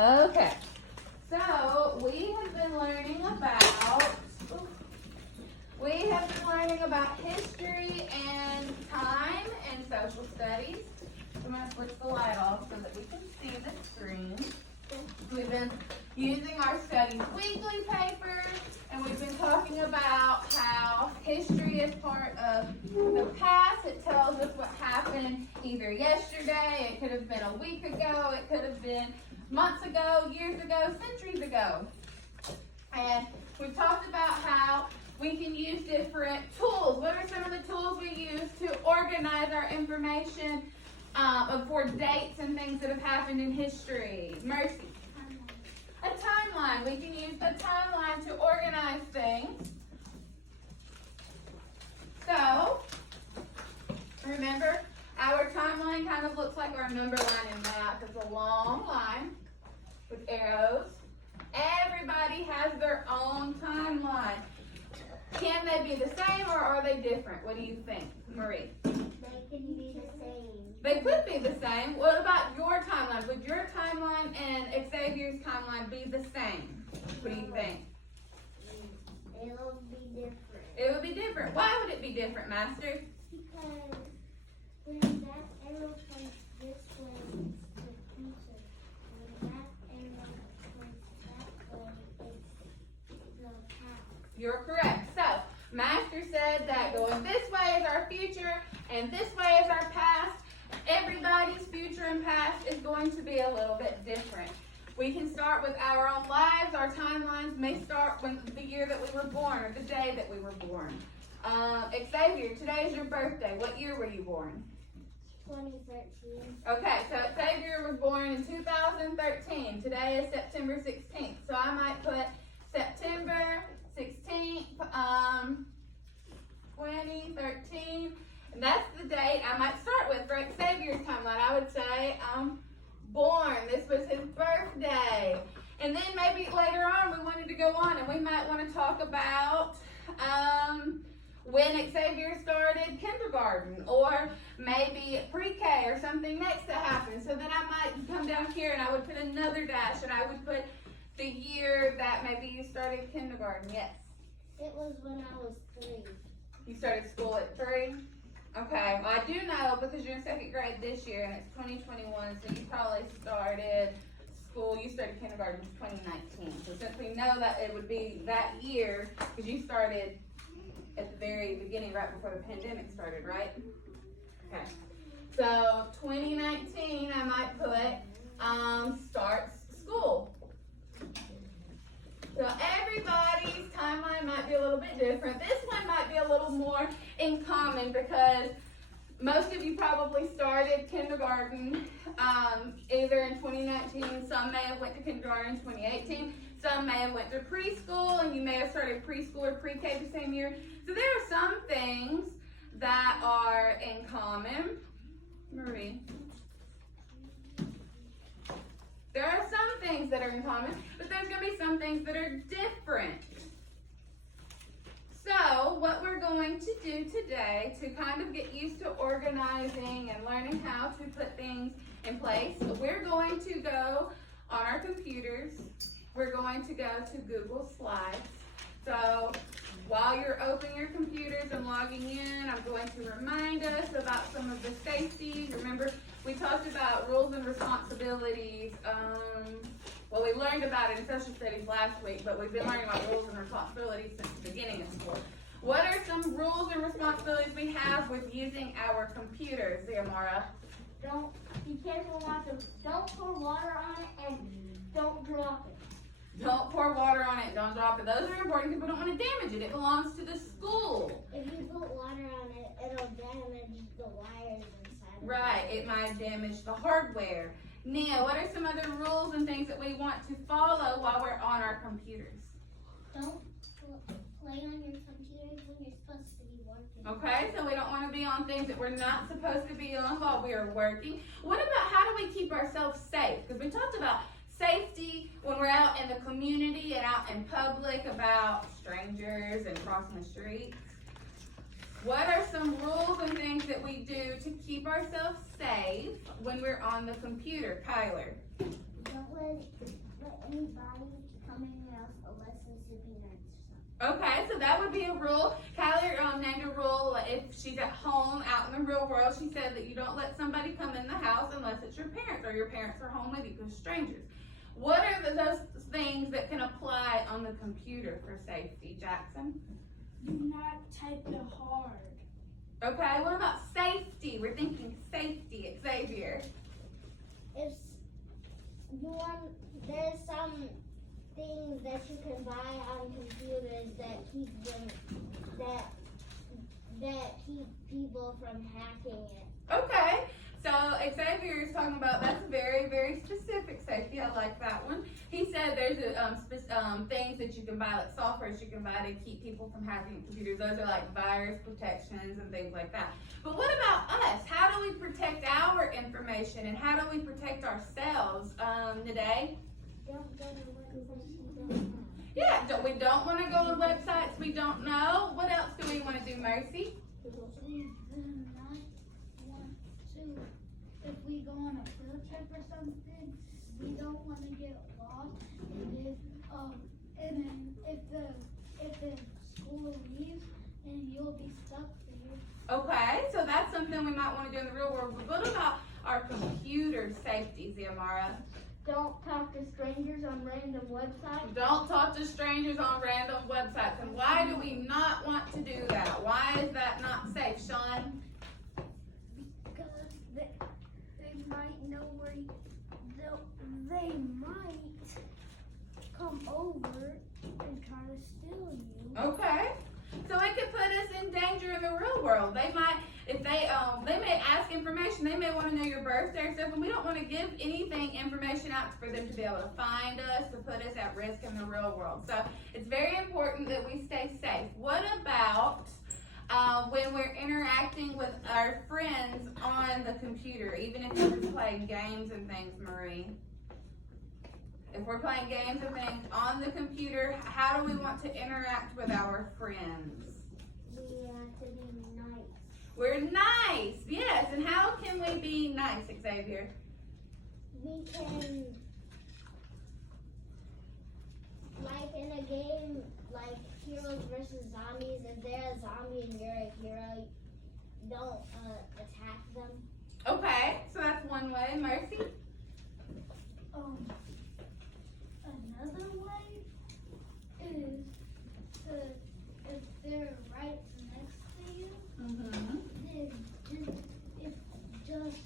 Okay, so we have been learning about history and time and social studies. I'm going to switch the light off so that we can see the screen. We've been using our Studies Weekly paper, and we've been talking about how history is part of the past. It tells us what happened either yesterday, it could have been a week ago, it could have been months ago, years ago, centuries ago. And we've talked about how we can use different tools. What are some of the tools we use to organize our information for dates and things that have happened in history? Mercy. A timeline. We can use a timeline to organize things. So, remember, our timeline kind of looks like our number line in math. It's a long line with arrows. Everybody has their own timeline. Can they be the same or are they different? What do you think, Marie? They can be the same. They could be the same. What about your timeline? Would your timeline and Xavier's timeline be the same? What do you think? It'll be different. It would be different. Why would it be different, Master? Because when that arrow points this way, it's the future. When that arrow points that way, it's the past. You're correct. So, Master said that going this way is our future and this way is our past. Everybody's future and past is going to be a little bit different. We can start with our own lives. Our timelines may start with the year that we were born or the day that we were born. Xavier, today is your birthday. What year were you born? 2013. Okay, so Xavier was born in 2013. Today is September 16th. So I might put September 16th, 2013. And that's the date I might start with for Xavier's timeline. I would say born. This was his birthday. And then maybe later on we wanted to go on and we might want to talk about when Xavier started kindergarten or maybe pre-K or something next that happened. So then I might come down here and I would put another dash and I would put the year that maybe you started kindergarten. Yes? It was when I was 3. You started school at 3? Okay, well I do know because you're in 2nd grade this year and it's 2021, so you probably started school, you started kindergarten in 2019. So since we know that it would be that year, because you started at the very beginning, right before the pandemic started, right? Okay, so 2019 I might put starts school. So everybody's timeline might be a little bit different. This one might be a little more in common because most of you probably started kindergarten either in 2019. Some may have went to kindergarten in 2018. Some may have went to preschool, and you may have started preschool or pre-K the same year. So there are some things that are in common. Marie. There are some things that are in common, but there's going to be some things that are different. So what we're going to do today to kind of get used to organizing and learning how to put things in place, we're going to go on our computers. We're going to go to Google Slides. So while you're opening your computers and logging in, I'm going to remind us about some of the safeties. Remember, we talked about rules and responsibilities. Well, we learned about it in social studies last week, but we've been learning about rules and responsibilities since the beginning of school. What are some rules and responsibilities we have with using our computers, Xiomara? Don't be careful not to. Don't pour water on it and don't drop it. Don't pour water on it, don't drop it. Those are important because we don't want to damage it. It belongs to the school. If you put water on it, it'll damage the wires inside. Right, it might damage the hardware. Nia, what are some other rules and things that we want to follow while we're on our computers? Don't play on your computers when you're supposed to be working. Okay, so we don't want to be on things that we're not supposed to be on while we are working. What about how do we keep ourselves safe? Because we talked about safety when we're out in the community and out in public about strangers and crossing the street. What are some rules and things that we do to keep ourselves safe when we're on the computer? Kyler. Don't let anybody come in your house unless it's to be nice or something. Okay, so that would be a rule. Kylie named a rule if she's at home, out in the real world. She said that you don't let somebody come in the house unless it's your parents or your parents are home with you, because strangers. What are those things that can apply on the computer for safety, Jackson? Do not type it hard. Okay, what about safety? We're thinking safety, Xavier. If you want, there's some things that you can buy on computers that keep them that keep people from hacking it. Okay, so Xavier is talking about, that's very, very specific safety. I like that one. He said there's things that you can buy, like softwares you can buy to keep people from hacking computers. Those are like virus protections and things like that. But what about us? How do we protect our information and how do we protect ourselves? Nade? Don't go to websites you don't know. Yeah, we don't want to go to websites we don't know. What else do we want to do, Mercy? We do not want to, if we go on a field trip or something, we don't want to get lost. And then if the school leaves, then you'll be stuck there. Okay, so that's something we might want to do in the real world. But what about our computer safety, Xiomara? Don't talk to strangers on random websites. Don't talk to strangers on random websites. And why do we not want to do that? Why is that not safe, Sean? Because they might know where they might come over and try to steal you. Okay. So it could put us in danger in the real world. They might, if they may ask information. They may want to know your birthday or stuff, and we don't want to give information out for them to be able to find us, to put us at risk in the real world. So it's very important that we stay safe. What about when we're interacting with our friends on the computer, even if we're just playing games and things, Marie? If we're playing games and things on the computer, how do we want to interact with our friends? We have to be nice. We're nice, yes. And how can we be nice, Xavier? We can, like in a game like Heroes versus Zombies, if they're a zombie and you're a hero, don't attack them. Okay, so that's one way. Mercy? Another way is if they're right next to you, Mm-hmm. then just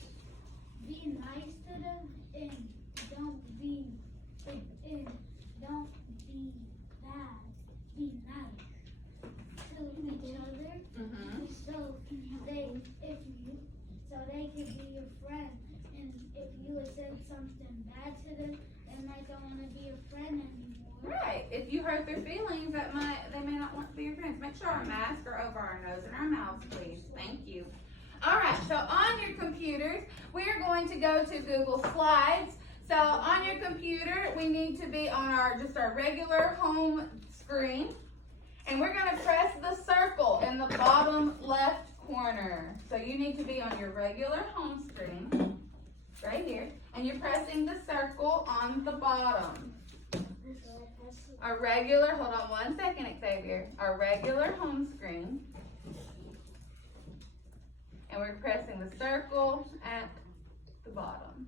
be nice to them and don't be bad. Be nice to each other. Mm-hmm. So they could be your friend. And if you would say something bad to them, they might don't want to be your friend anymore. Right. If you hurt their feelings, they may not want to be your friends. Make sure our masks are over our nose and our mouths, please. Thank you. All right, so on your computers, we're going to go to Google Slides. So on your computer, we need to be on our regular home screen. And we're going to press the circle in the bottom left corner. So you need to be on your regular home screen, right here. And you're pressing the circle on the bottom. Our regular, hold on one second, Xavier. Our regular home screen. And we're pressing the circle at the bottom.